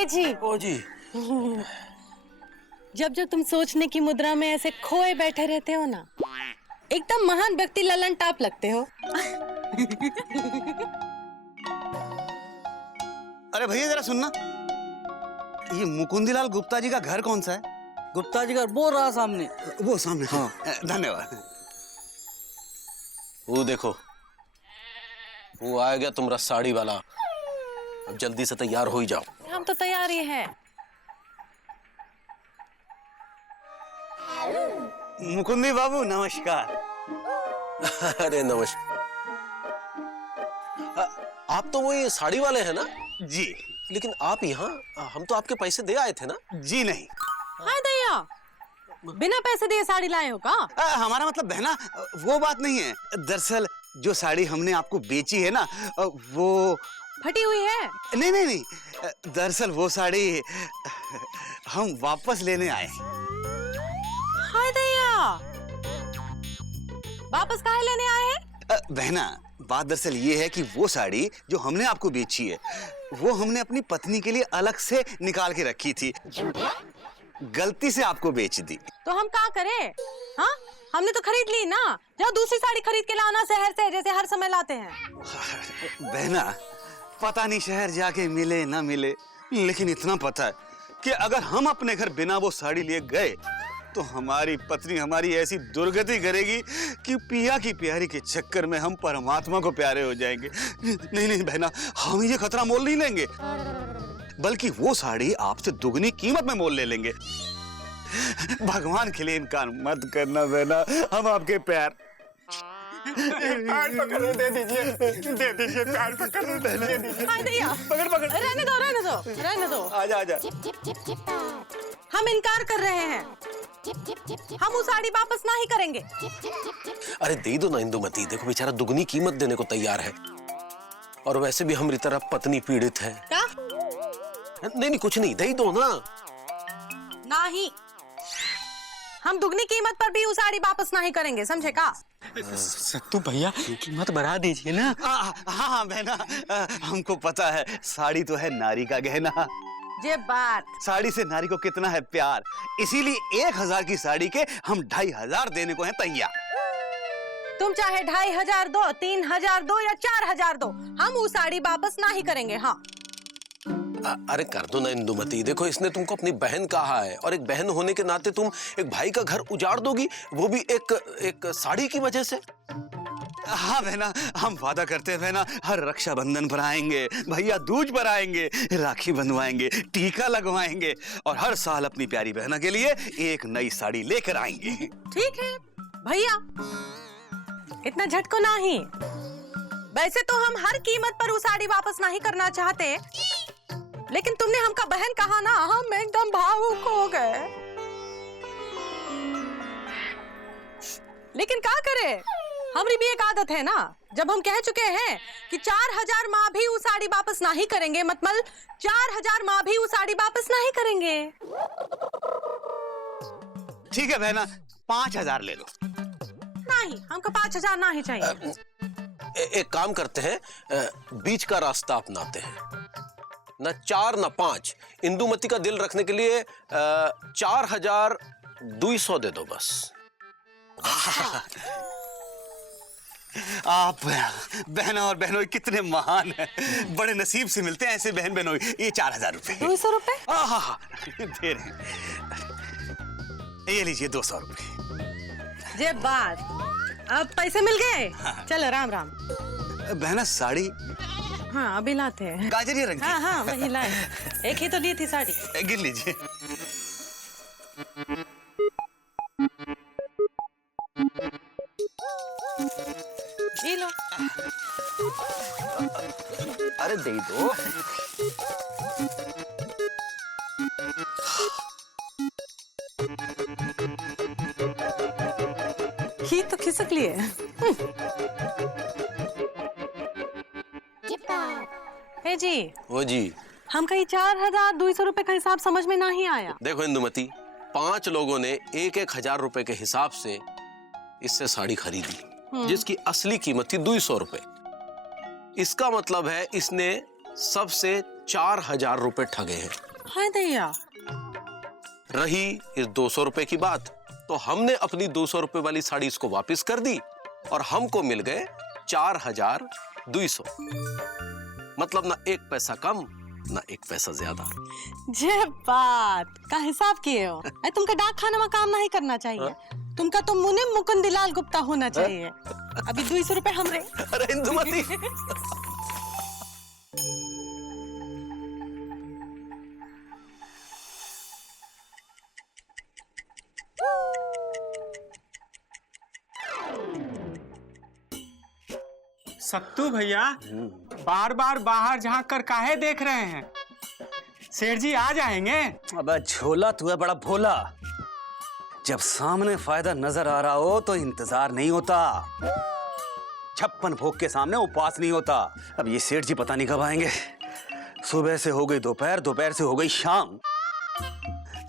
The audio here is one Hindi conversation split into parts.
ए जी। ओ जी। जब जब तुम सोचने की मुद्रा में ऐसे खोए बैठे रहते हो ना, एकदम महान व्यक्ति ललन टाप लगते हो। अरे भैया जरा सुनना, ये मुकुंदीलाल गुप्ता जी का घर कौन सा है? गुप्ता जी का वो रहा सामने। वो सामने। हाँ धन्यवाद। वो देखो, वो आ गया तुम्हारा साड़ी वाला। अब जल्दी से तैयार हो ही जाओ। हम तो तैयार ही हैं। मुकुंदी बाबू नमस्कार। अरे नमस्कार। आप तो वो ये साड़ी वाले हैं ना? जी। लेकिन आप यहाँ, हम तो आपके पैसे दे आए थे ना? जी नहीं। हाय दैया, बिना पैसे दिए साड़ी लाए हो का? हमारा मतलब बहना वो बात नहीं है। दरअसल जो साड़ी हमने आपको बेची है ना, वो फटी हुई है। नहीं नहीं नहीं, दरअसल वो साड़ी हम वापस लेने आए। हाय दैया, वापस काहे लेने आए हैं? बहना बात दरअसल ये है कि वो साड़ी जो हमने आपको बेची है, वो हमने अपनी पत्नी के लिए अलग से निकाल के रखी थी, गलती से आपको बेच दी। तो हम क्या करें? हाँ, हमने तो खरीद ली ना। जाओ दूसरी साड़ी खरीद के लाना शहर से, जैसे हर समय लाते हैं। बहना पता नहीं शहर जाके मिले ना मिले, लेकिन इतना पता है कि अगर हम अपने घर बिना वो साड़ी लिए गए तो हमारी पत्नी हमारी ऐसी दुर्गति करेगी कि पिया की प्यारी के चक्कर में हम परमात्मा को प्यारे हो जाएंगे। नहीं नहीं बहना, हम ये खतरा मोल नहीं लेंगे, बल्कि वो साड़ी आपसे दुगनी कीमत में मोल ले लेंगे। भगवान के लिए इनकार मत करना बहना, हम आपके पैर पकड़ दे दीजिए, दे दीजिए पैर पकड़ दे दीजिए। हाय दैया, पकड़ पकड़। रहने दो रहने दो रहने दो। आजा आजा। हम इनकार कर रहे हैं, हम वो साड़ी वापस ना ही करेंगे। अरे दे दो ना इंदुमती, देखो बेचारा दुगनी कीमत देने को तैयार है। और वैसे भी हमारी तरफ पत्नी पीड़ित है। क्या? नहीं नहीं कुछ नहीं, दे दो ना। नहीं, हम दुगनी कीमत पर भी वो साड़ी वापस नहीं करेंगे, समझे का? सत्तू भैया कीमत बढ़ा दीजिए ना। हाँ हाँ बहना, हमको पता है साड़ी तो है नारी का गहना। ये बात, साड़ी से नारी को कितना है प्यार, इसीलिए 1000 की साड़ी के हम 2500 देने को हैं तैयार। तुम चाहे 2500 दो, 3000 दो या 4000 दो, हम वो साड़ी वापस ना ही करेंगे। हाँ अरे कर दो ना इंदुमती, देखो इसने तुमको अपनी बहन कहा है, और एक बहन होने के नाते तुम एक भाई का घर उजाड़ दोगी, वो भी एक साड़ी की वजह से। हाँ बहना, हम वादा करते हैं बहना, हर रक्षाबंधन पर आएंगे, भैया दूज पर आएंगे, राखी बंधवाएंगे, टीका लगवाएंगे, और हर साल अपनी प्यारी बहना के लिए एक नई साड़ी लेकर आएंगे। ठीक है भैया, इतना झटको नहीं। वैसे तो हम हर कीमत पर वो साड़ी वापस नहीं करना चाहते, लेकिन तुमने हमका बहन कहा ना, हम एकदम भावुक हो गए। लेकिन क्या करे, हमारी भी एक आदत है ना, जब हम कह चुके हैं कि 4000 माँ भी वो साड़ी वापस नहीं करेंगे, मतलब 4000 माँ भी वो साड़ी वापस नहीं करेंगे। ठीक है बहना, 5000 ले लो। नहीं, हमको 5000 नहीं चाहिए। एक काम करते हैं, बीच का रास्ता अपनाते हैं, न 4 न 5। इंदुमती का दिल रखने के लिए 4200 दे दो बस। आप बहना और बहनोई कितने महान हैं, बड़े नसीब से मिलते हैं ऐसे बहन बहनोई। ये 4000 रुपए। 200 रुपए? हाँ दे रहे, ये लीजिए 200 रुपए। ये बात, अब पैसे मिल गए। चलो राम राम। बहना साड़ी? हाँ अभी लाते हैं। गाजरिया रंग की? हाँ हाँ वही लाए, एक ही तो ली थी साड़ी। गिन लीजिए। ये लो। अरे दे दो। ही तो खिसक लिए। हे जी। वो जी। हमका ये 4200 रुपए का हिसाब समझ में नहीं आया। देखो इंदुमती, 5 लोगों ने 1-1000 रुपए के हिसाब से इससे साड़ी खरीदी, जिसकी असली कीमत थी 200 रुपए। इसका मतलब है इसने सबसे 4000 रुपए ठगे हैं। हाय दैया। रही इस 200 रुपए की बात, तो हमने अपनी 200 रुपए वाली साड़ी इसको वापस कर दी और हमको मिल गए 4200। मतलब ना एक पैसा कम ना एक पैसा ज्यादा। जे बात का हिसाब किए हो? अरे तुमका डाक खाना में काम नहीं करना चाहिए। तुमका तो मुनिम मुकुंदलाल गुप्ता होना चाहिए। अभी 200 रुपए हमरे। अरे इंदुमती, सत्तू भैया बार बार बाहर झांक कर काहे देख रहे हैं? सेठ जी आ जाएंगे। अबे झोला तू है बड़ा भोला। जब सामने फायदा नजर आ रहा हो तो इंतजार नहीं होता। 56 भोग के सामने उपवास नहीं होता। अब ये सेठ जी पता नहीं कब आएंगे। सुबह से हो गई दोपहर, दोपहर से हो गई शाम।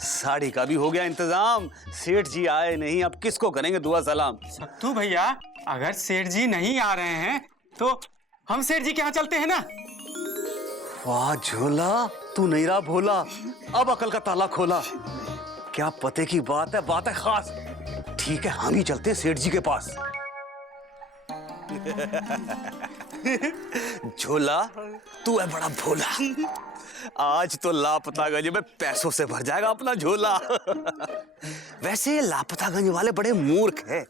साड़ी का भी हो गया इंतजाम। सेठ जी आए नहीं, अब किसको करेंगे दुआ सलाम? सत्तू भैया अगर सेठ जी नहीं आ रहे हैं तो हम सेठ जी के यहाँ चलते हैं ना। वाह झोला, तू नहीं रहा भोला। अब अकल का ताला खोला। क्या पते की बात है खास। ठीक है, हम ही चलते हैं सेठ जी के पास। झोला तू है बड़ा भोला। आज तो लापतागंज में पैसों से भर जाएगा अपना झोला। वैसे लापतागंज वाले बड़े मूर्ख हैं।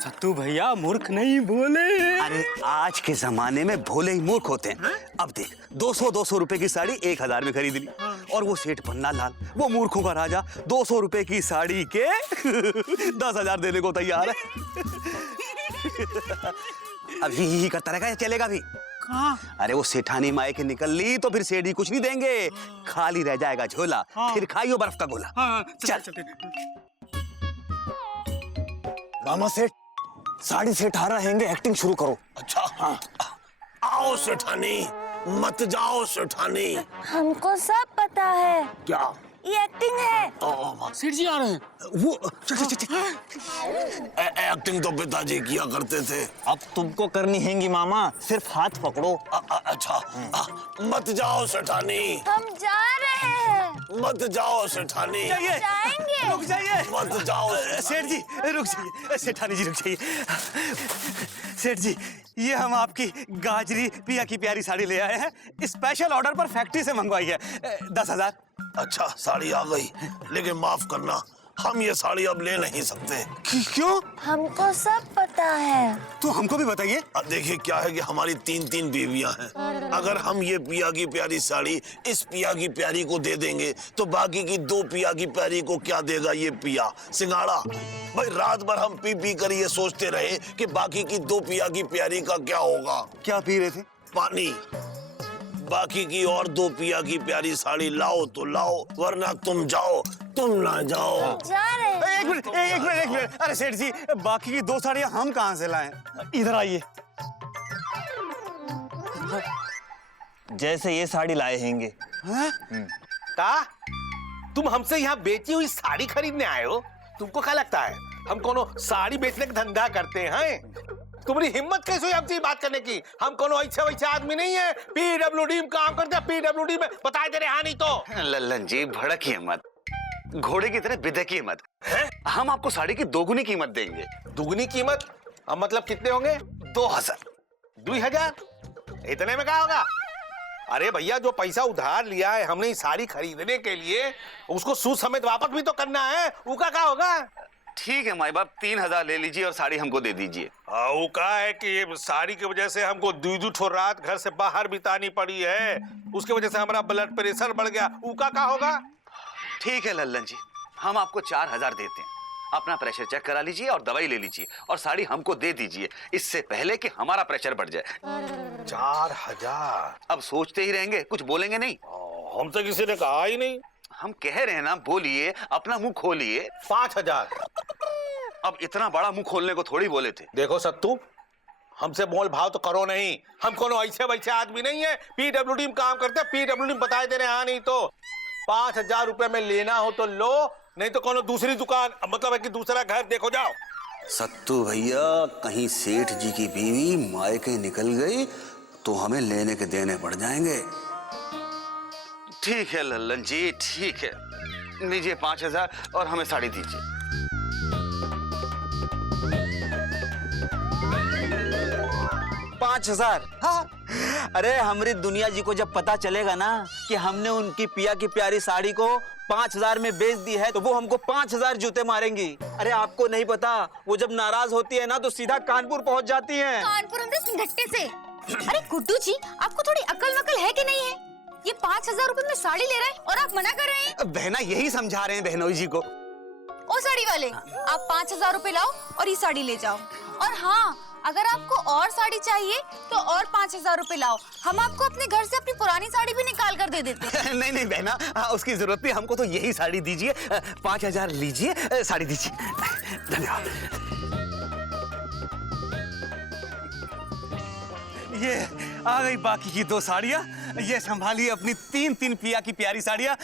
सत्तू भैया मूर्ख नहीं बोले। अरे आज के जमाने में भोले ही मूर्ख होते हैं। अब देख 200 रुपए की साड़ी 1000 में खरीद ली। और वो सेठ पन्ना लाल, वो मूर्खों का राजा, 200 रुपए की साड़ी के 10,000 देने को तैयार है। अब ही करता रहेगा या चलेगा भी? कहाँ? अरे वो सेठानी माए के निकल ली तो फिर सेठ ही कुछ नहीं देंगे। खाली रह जाएगा झोला। फिर खाइयो बर्फ का गोला। चल चलते। मामा सेठ, साड़ी सेठ आ रहे हैं, एक्टिंग शुरू करो। अच्छा हाँ। आओ सेठानी, मत जाओ सेठानी। हमको सब पता है, क्या? ये एक्टिंग है। सेठ जी आ रहे हैं। वो चल। एक्टिंग तो पिताजी किया करते थे। अब तुमको करनी हैगी मामा, सिर्फ हाथ पकड़ो। अच्छा मत जाओ सेठानी, हम जा रहे हैं। मत जाओ सेठानी, जाएंगे। रुक जाइए। मत जाओ सेठ जी रुक जाइए। सेठानी जी रुक जाइए। सेठ जी ये हम आपकी गाजरी पिया की प्यारी साड़ी ले आए हैं। स्पेशल ऑर्डर पर फैक्ट्री से मंगवाई है। 10,000। अच्छा साड़ी आ गई, लेकिन माफ करना हम ये साड़ी अब ले नहीं सकते। क्यों? हमको सब पता है। तो हमको भी बताइए। अब देखिए क्या है कि हमारी 3 बीवियां हैं। अगर हम ये पिया की प्यारी साड़ी इस पिया की प्यारी को दे देंगे तो बाकी की 2 पिया की प्यारी को क्या देगा ये पिया सिंगाड़ा? भाई रात भर हम पी पी कर ये सोचते रहे कि बाकी की 2 पिया की प्यारी का क्या होगा। क्या पी रहे थे? पानी। बाकी की और 2 पिया की प्यारी साड़ी लाओ तो लाओ, वरना तुम जाओ, तुम ना जाओ। जा रहे हैं। एक मिनट। अरे सेठ जी बाकी की 2 साड़ियां हम कहाँ से लाएं? इधर आइए। जैसे ये साड़ी लाए हैंगे। का तुम हमसे यहाँ बेची हुई साड़ी खरीदने आए हो? तुमको क्या लगता है हम कोनो साड़ी बेचने का धंधा करते हैं? तुम्हारी हिम्मत कैसे हुई हमसे बात करने की? हम कोनो ऐसे वैसे आदमी नहीं है। पीडब्ल्यूडी में काम करते हैं। पीडब्ल्यूडी में बताए दे रहे हाँ नहीं तो। लल्लन जी भड़किए मत, घोड़े की तरह बिदकिए मत। हम आपको साड़ी की 2 गुनी कीमत देंगे। दुगनी कीमत? अब मतलब कितने होंगे? 2000। 2000? इतने में क्या होगा? अरे भैया जो पैसा उधार लिया है हमने इस साड़ी खरीदने के लिए, उसको सूद समेत वापस भी तो करना है। उसका क्या होगा? ठीक है माई बाप 3000 ले लीजिए और साड़ी हमको दे दीजिए। वो कहा है कि ये साड़ी की वजह से हमको 2 ठो रात घर से बाहर बितानी पड़ी है, उसके वजह से हमारा ब्लड प्रेशर बढ़ गया। उसका क्या होगा? ठीक है लल्लन जी, हम आपको 4000 देते हैं। अपना प्रेशर चेक करा लीजिए और दवाई ले लीजिए और साड़ी हमको दे दीजिए, इससे पहले कि हमारा प्रेशर बढ़ जाए। 4000? अब सोचते ही रहेंगे, कुछ बोलेंगे नहीं? हमसे किसी ने कहा ही नहीं। हम कह रहे हैं ना, बोलिए, अपना मुंह खोलिए। 5000? अब इतना बड़ा मुंह खोलने को थोड़ी बोले थे। देखो सत्तू, हमसे मोल भाव तो करो नहीं। हम कोनो ऐसे वैसे आदमी नहीं है। पीडब्ल्यूडी में काम करते हैं। पीडब्ल्यूडी में बताए दे रहे हाँ नहीं तो। 5000 रुपए में लेना हो तो लो, नहीं तो कोनो दूसरी दुकान, मतलब है कि दूसरा घर देखो जाओ। सत्तू भैया कहीं सेठ जी की बीवी मायके निकल गई तो हमें लेने के देने पड़ जाएंगे। ठीक है लल्लन जी, ठीक है, लीजिए 5,000 और हमें साड़ी दीजिए। 5,000? हाँ। अरे हमारी दुनिया जी को जब पता चलेगा ना कि हमने उनकी पिया की प्यारी साड़ी को 5,000 में बेच दी है, तो वो हमको 5,000 जूते मारेंगी। अरे आपको नहीं पता, वो जब नाराज होती है ना तो सीधा कानपुर पहुंच जाती हैं। कानपुर हम सिंगट्टे से। अरे गुड्डू जी, आपको थोड़ी अकल वकल है कि नहीं है? ये 5,000 रुपए में साड़ी ले रहे हैं और आप मना कर रहे हैं। बहना यही समझा रहे हैं बहनोई जी को। ओ साड़ी वाले, आप 5,000 रुपए लाओ और ये साड़ी ले जाओ। और हाँ, अगर आपको और साड़ी चाहिए तो और 5,000 रुपए लाओ। हम आपको अपने घर से अपनी पुरानी साड़ी भी निकाल कर दे देते हैं। नहीं नहीं बहना, उसकी जरूरत नहीं, हमको तो यही साड़ी दीजिए। 5,000 लीजिए, साड़ी दीजिए। धन्यवाद। ये आ गई बाकी की 2 साड़ियाँ। ये संभालिए अपनी 3 पिया की प्यारी साड़ियाँ,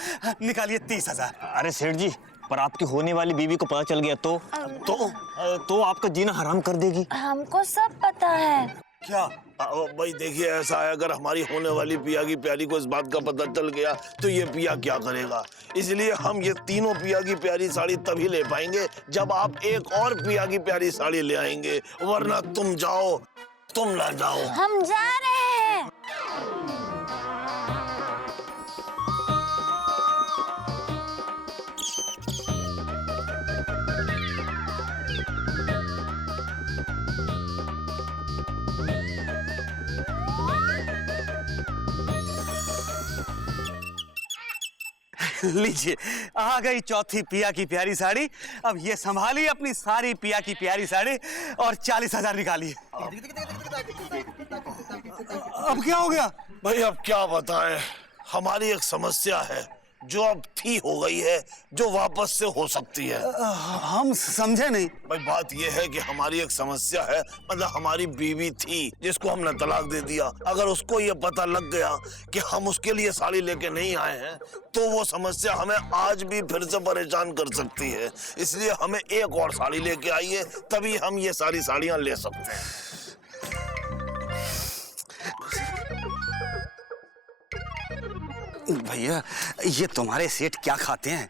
निकालिए 30,000। अरे सेठ जी, पर आपकी होने वाली बीवी को पता चल गया तो आपका जीना हराम कर देगी। हमको सब पता है। क्या? भाई देखिए, ऐसा है, अगर हमारी होने वाली पिया की प्यारी को इस बात का पता चल गया तो ये पिया क्या करेगा। इसलिए हम ये तीनों पिया की प्यारी साड़ी तभी ले पाएंगे जब आप एक और पिया की प्यारी साड़ी ले आएंगे, वरना तुम जाओ, तुम ना जाओ। हम जा रहे हैं। लीजिए, आ गई चौथी पिया की प्यारी साड़ी। अब ये संभालिए अपनी सारी पिया की प्यारी साड़ी और 40,000 निकालिए। अब क्या हो गया? भाई अब क्या बताएं, हमारी एक समस्या है जो अब थी हो गई है, जो वापस से हो सकती है। हम समझे नहीं। भाई बात यह है कि हमारी एक समस्या है, मतलब हमारी बीवी थी जिसको हमने तलाक दे दिया। अगर उसको ये पता लग गया कि हम उसके लिए साड़ी लेके नहीं आए हैं तो वो समस्या हमें आज भी फिर से परेशान कर सकती है। इसलिए हमें एक और साड़ी लेके आइए, तभी हम ये सारी साड़ियां ले सकते हैं। भैया, ये तुम्हारे सेठ क्या खाते हैं?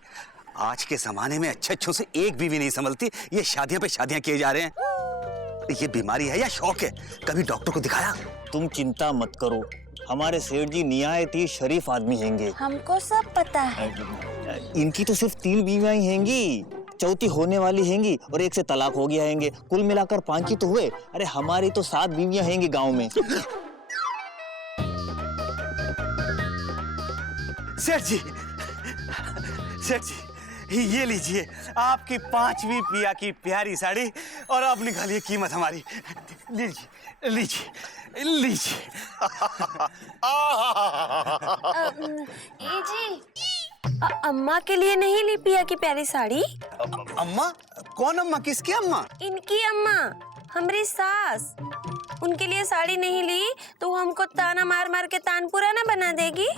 आज के जमाने में अच्छे से एक बीवी नहीं संभलती, ये शादियां पे शादियां किए जा रहे हैं। ये बीमारी है या शौक है? कभी डॉक्टर को दिखाया? तुम चिंता मत करो, हमारे सेठ जी निहायत ही शरीफ आदमी हैंगे। हमको सब पता है। इनकी तो सिर्फ 3 बीवियां ही हैंगी, चौथी होने वाली हैंगी और एक से तलाक हो गया हैंगे। कुल मिलाकर 5 ही तो हुए। अरे हमारी तो 7 बीवियां हैंगी गांव में। सेठ जी, ये लीजिए आपकी 5वीं पिया की प्यारी साड़ी और अब निकालिए कीमत हमारी। लीजिए लीजिए लीजिए। ए जी, अम्मा के लिए नहीं ली पिया की प्यारी साड़ी? अम्मा? कौन अम्मा? किसकी अम्मा? इनकी अम्मा, हमारी सास। उनके लिए साड़ी नहीं ली तो हमको ताना मार मार के तानपुरा ना बना देगी।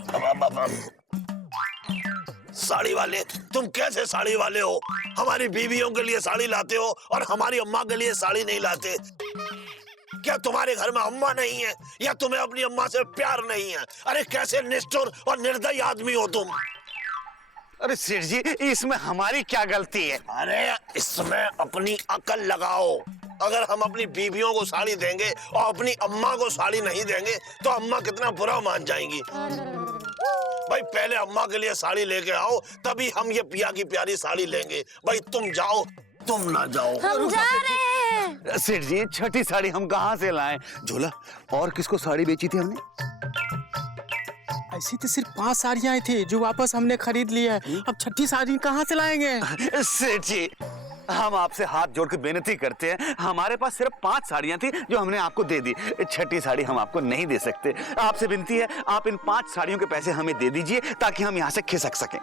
साड़ी वाले, तुम कैसे साड़ी वाले हो? हमारी बीवियों के लिए साड़ी लाते हो और हमारी अम्मा के लिए साड़ी नहीं लाते। क्या तुम्हारे घर में अम्मा नहीं है या तुम्हें अपनी अम्मा से प्यार नहीं है? अरे कैसे निष्ठुर और निर्दयी आदमी हो तुम। अरे सेठ जी, इसमें हमारी क्या गलती है? अरे इसमें अपनी अकल लगाओ। अगर हम अपनी बीवियों को साड़ी देंगे और अपनी अम्मा को साड़ी नहीं देंगे तो अम्मा कितना बुरा मान जाएंगी। भाई पहले अम्मा के लिए साड़ी लेके आओ, तभी हम ये पिया की प्यारी साड़ी लेंगे। भाई तुम जाओ, तुम ना जाओ। हम जा रहे हैं। सेठ जी, छठी साड़ी हम कहाँ से लाएं? झोला, और किसको साड़ी बेची थी हमने? ऐसी तो सिर्फ 5 साड़ियाँ थी जो वापस हमने खरीद ली है। अब छठी साड़ी कहाँ से लाएंगे? सेठ जी, हम आपसे हाथ जोड़ के बेनती करते हैं, हमारे पास सिर्फ 5 साड़ियाँ थी जो हमने आपको दे दी। छठी साड़ी हम आपको नहीं दे सकते। आपसे विनती है, आप इन 5 साड़ियों के पैसे हमें दे दीजिए ताकि हम यहाँ से खिसक सकें।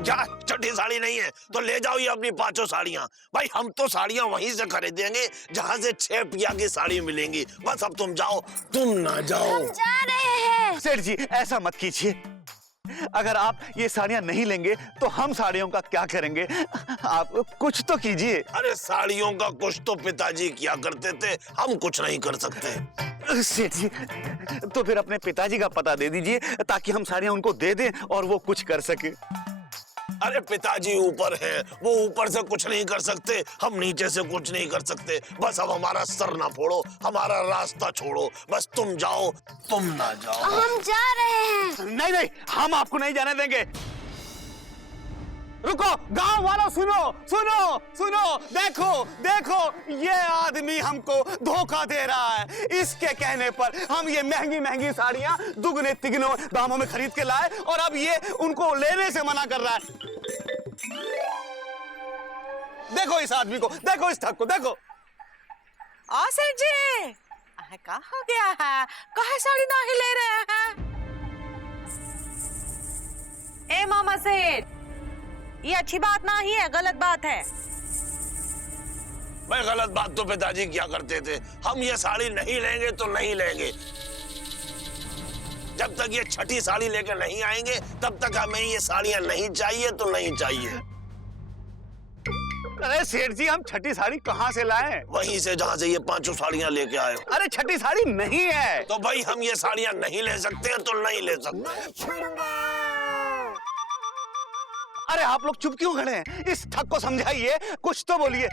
क्या छठी साड़ी नहीं है तो ले जाओ ये अपनी 5 साड़ियाँ। भाई हम तो साड़ियाँ वहीं से खरीदेंगे जहाँ से 6 पिया की साड़ी मिलेंगी। बस अब तुम जाओ, तुम ना जाओ। हम जा रहे हैं। सेठ जी, ऐसा मत कीजिए। अगर आप ये साड़ियाँ नहीं लेंगे तो हम साड़ियों का क्या करेंगे? आप कुछ तो कीजिए। अरे साड़ियों का कुछ तो पिताजी किया करते थे, हम कुछ नहीं कर सकते। सेठ जी, तो फिर अपने पिताजी का पता दे दीजिए ताकि हम साड़ियाँ उनको दे दें और वो कुछ कर सके। अरे पिताजी ऊपर हैं, वो ऊपर से कुछ नहीं कर सकते, हम नीचे से कुछ नहीं कर सकते। बस अब हमारा सर ना फोड़ो, हमारा रास्ता छोड़ो, बस तुम जाओ, तुम ना जाओ। हम जा रहे हैं। नहीं नहीं, हम आपको नहीं जाने देंगे। रुको, गांव वालों सुनो सुनो सुनो, देखो देखो, ये आदमी हमको धोखा दे रहा है। इसके कहने पर हम ये महंगी महंगी साड़ियां दुगने तिगने दामों में खरीद के लाए और अब ये उनको लेने से मना कर रहा है। देखो इस आदमी को, देखो इस ठग को, देखो। सेठ जी, क्या हो गया है? काहे साड़ी नहीं ले रहे हैं? ए मामा सेठ, ये अच्छी बात नहीं है, गलत बात है। भाई गलत बात तो पिताजी क्या करते थे, हम ये साड़ी नहीं लेंगे तो नहीं लेंगे। जब तक ये छठी साड़ी लेकर नहीं आएंगे तब तक हमें ये साड़ियां नहीं चाहिए तो नहीं चाहिए। अरे सेठ जी, हम छठी साड़ी कहाँ से लाए? वहीं से जहाँ से ये 5 साड़ियां लेके आए हो। अरे छठी साड़ी नहीं है। तो भाई हम ये साड़ियां नहीं ले सकते तो नहीं ले सकते। अरे आप लोग चुप क्यों खड़े हैं? इस ठग को समझाइए, कुछ तो बोलिए।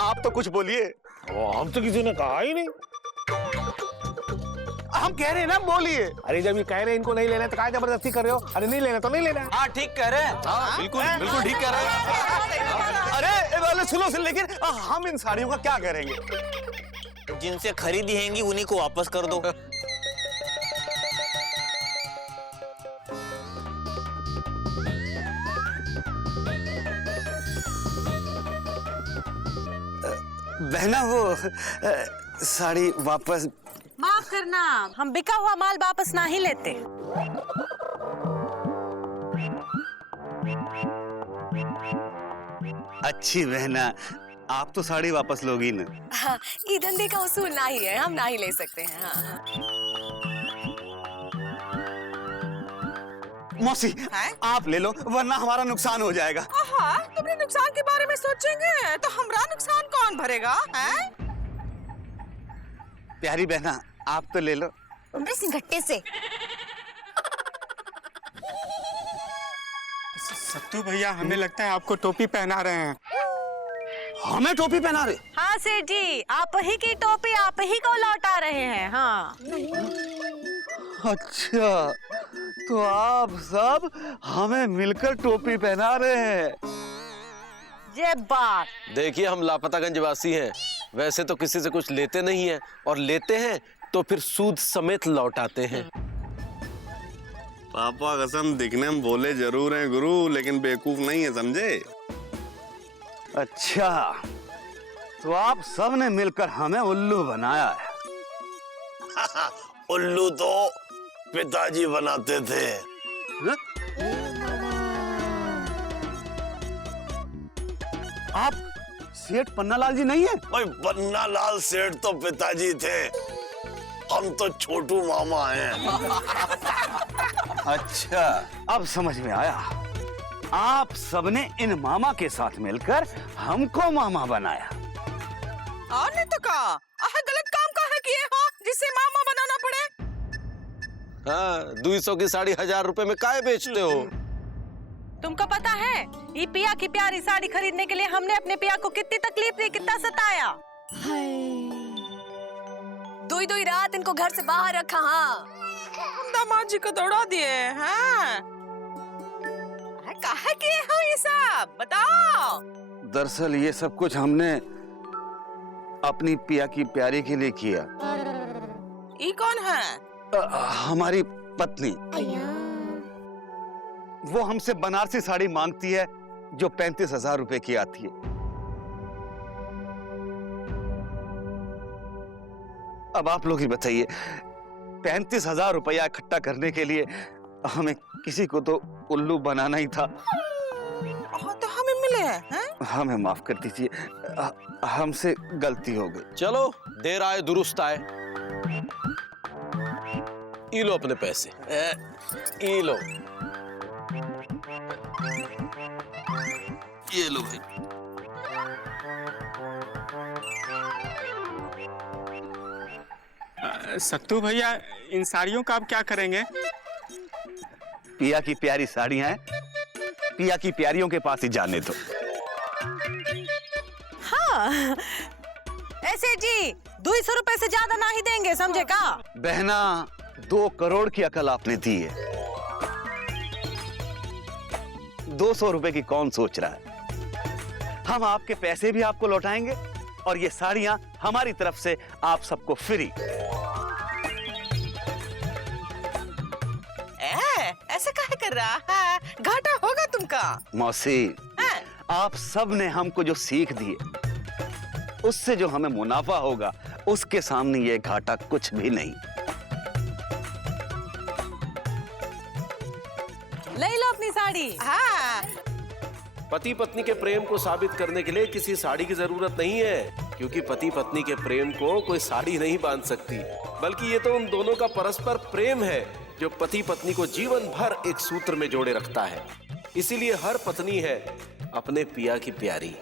आप तो कुछ बोलिए। हम तो किसी ने कहा ही नहीं। हम कह रहे हैं ना, बोलिए। अरे जब ये कह रहे हैं इनको नहीं लेना तो काय जबरदस्ती कर रहे हो? अरे नहीं लेना तो नहीं लेना। हाँ ठीक कह रहे हैं। बिल्कुल बिल्कुल ठीक कह रहे हैं। अरे वाले सुनो, लेकिन हम इन साड़ियों का क्या करेंगे? जिनसे खरीदी हैंगी उन्हीं को वापस कर दो। बहना, वो साड़ी वापस। माफ करना, हम बिका हुआ माल वापस नहीं लेते। अच्छी बहना, आप तो साड़ी वापस लोगी ना। हाँ, ये धंधे का उसूल नहीं है, हम नहीं ले सकते हैं। हाँ। मौसी, आप ले लो वरना हमारा नुकसान हो जाएगा। तुमने नुकसान के बारे में सोचेंगे तो हमारा नुकसान कौन भरेगा? हैं? प्यारी बहना, आप तो ले लो। उम्र सिंघट्टे से। सत्तू भैया, हमें लगता है आपको टोपी पहना रहे हैं। हमें टोपी पहना रहे? हाँ सेठ जी, आप ही की टोपी आप ही को लौटा रहे हैं। हाँ। अच्छा, तो आप सब हमें मिलकर टोपी पहना रहे हैं। ये बात। देखिए, हम लापतागंज वासी हैं, वैसे तो किसी से कुछ लेते नहीं हैं, और लेते हैं तो फिर सूद समेत लौटाते हैं। पापा कसम, दिखने में भोले जरूर हैं गुरु, लेकिन बेवकूफ नहीं है, समझे? अच्छा, तो आप सब ने मिलकर हमें उल्लू बनाया है। उल्लू तो पिताजी बनाते थे। आप सेठ पन्नालाल जी नहीं है? भाई पन्नालाल सेठ तो पिताजी थे, हम तो छोटू मामा हैं। अच्छा, अब समझ में आया। आप सबने इन मामा के साथ मिलकर हमको मामा बनाया। नहीं तो का गलत काम का है किए हो जिससे मामा बनाना पड़े? हाँ, 200 की साड़ी 1000 रुपए में काहे बेचते हो? तुमको पता है, ये पिया की प्यारी साड़ी खरीदने के लिए हमने अपने पिया को कितनी तकलीफ दी, कितना सताया। दुई रात इनको घर से बाहर रखा। हाँ, दामाद जी को दौड़ा दिए। हाँ, काहे किए हो ये सब, बताओ। दरअसल ये सब कुछ हमने अपनी पिया की प्यारी के लिए किया। ये कौन है? हमारी पत्नी। वो हमसे बनारसी साड़ी मांगती है जो 35,000 रुपए की आती है। अब आप लोग ही बताइए, 35,000 रुपया इकट्ठा करने के लिए हमें किसी को तो उल्लू बनाना ही था। तो हमें मिले हैं? हमें माफ कर दीजिए, हमसे गलती हो गई। चलो, देर आए दुरुस्त आए। ये लो अपने पैसे, ये लो, ये लो भाई। सत्तू भैया, इन साड़ियों का आप क्या करेंगे? पिया की प्यारी साड़ियां हैं, पिया की प्यारियों के पास ही जाने दो। हाँ, ऐसे जी 200 रुपए से ज्यादा नहीं देंगे, समझे का? बहना, 2 करोड़ की अकल आपने दी है, 200 रुपए की कौन सोच रहा है? हम आपके पैसे भी आपको लौटाएंगे और ये साड़ियां हमारी तरफ से आप सबको फ्री। ऐसे काहे कर रहा है? घाटा होगा तुमका। मौसी, आप सब ने हमको जो सीख दी है, उससे जो हमें मुनाफा होगा, उसके सामने ये घाटा कुछ भी नहीं। ले लो अपनी साड़ी। हाँ। पति पत्नी के प्रेम को साबित करने के लिए किसी साड़ी की जरूरत नहीं है, क्योंकि पति पत्नी के प्रेम को कोई साड़ी नहीं बांध सकती, बल्कि ये तो उन दोनों का परस्पर प्रेम है जो पति पत्नी को जीवन भर एक सूत्र में जोड़े रखता है। इसीलिए हर पत्नी है अपने पिया की प्यारी।